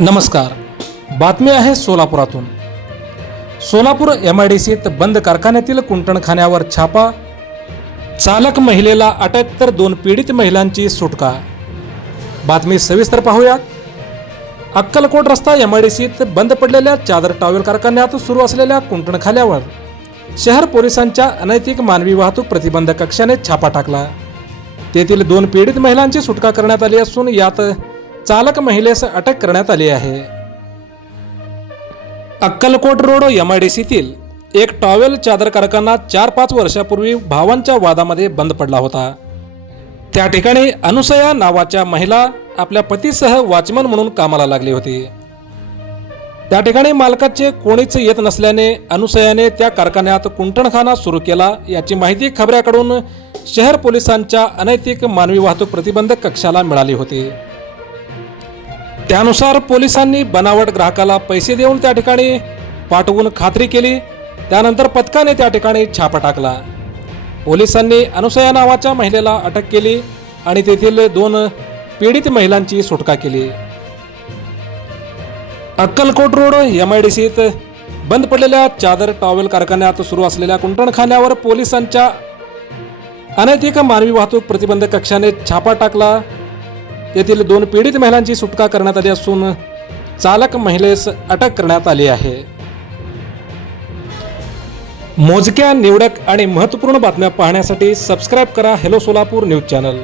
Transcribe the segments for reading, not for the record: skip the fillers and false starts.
नमस्कार. बातमी आहे सोलापुरातून. सोलापूर MIDCत बंद कारखान्यातील कुंटणखान्यावर छापा, चालक महिलेला अटक तर 2 पीडित महिलांची सुटका. बातमी सविस्तर पाहूया. अक्कलकोट रस्ता MIDCत बंद पडलेल्या चादर टॉवेल कारखान्यात सुरू असलेल्या कुंटणखान्यावर शहर पोलिसांच्या अनैतिक मानवी वाहतूक प्रतिबंधक कक्षाने छापा टाकला. तेथील 2 पीडित महिलांची सुटका करण्यात आली असून यात चालक महिलेस अटक करण्यात आली आहे. अक्कलकोट रोड MIDCतील एक टॉवेल चादर कारखाना 4-5 वर्षापूर्वी भावांच्या वादामध्ये बंद पडला होता. त्या ठिकाणी अनुसया नावाच्या महिला आपल्या पतीसह वॉचमन म्हणून कामाला लागली होती. त्या ठिकाणी मालकाचे कोणीच येत नसल्याने अनुसयाने त्या कारखान्यात कुंटणखाना सुरू केला. याची माहिती खबऱ्याकडून शहर पोलिसांच्या अनैतिक मानवी वाहतूक प्रतिबंधक कक्षाला मिळाली होती. त्यानुसार पोलिसांनी बनावट ग्राहकाला पैसे देऊन त्या ठिकाणी पाठवून खात्री केली. त्यानंतर पथकाने त्या ठिकाणी छापा टाकला. पोलिसांनी अनुसया नावाच्या महिलेला अटक केली आणि तेथील 2 पीडित महिलांची सुटका केली. अक्कलकोट रोड MIDCत बंद पडलेल्या चादर टॉवेल कारखान्यात सुरू असलेल्या कुंटणखान्यावर पोलिसांच्या अनैतिक मानवी वाहतूक प्रतिबंधक कक्षाने छापा टाकला. तेथील 2 पीडित महिलांची सुटका करण्यात आली असून चालक महिलेस अटक करण्यात आली आहे. मोजक्या, निवडक आणि महत्त्वपूर्ण बातम्या पाहण्यासाठी सबस्क्राईब करा हेलो सोलापूर न्यूज चॅनल.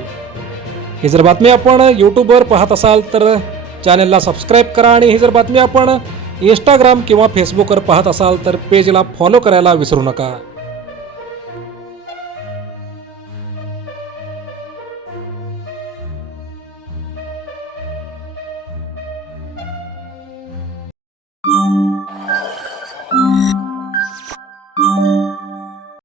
ही जर बातमी आपण यूट्यूबवर पाहत असाल तर चॅनलला सबस्क्राईब करा आणि ही जर बातमी आपण इंस्टाग्राम किंवा फेसबुकवर पाहत असाल तर पेजला फॉलो करायला विसरू नका.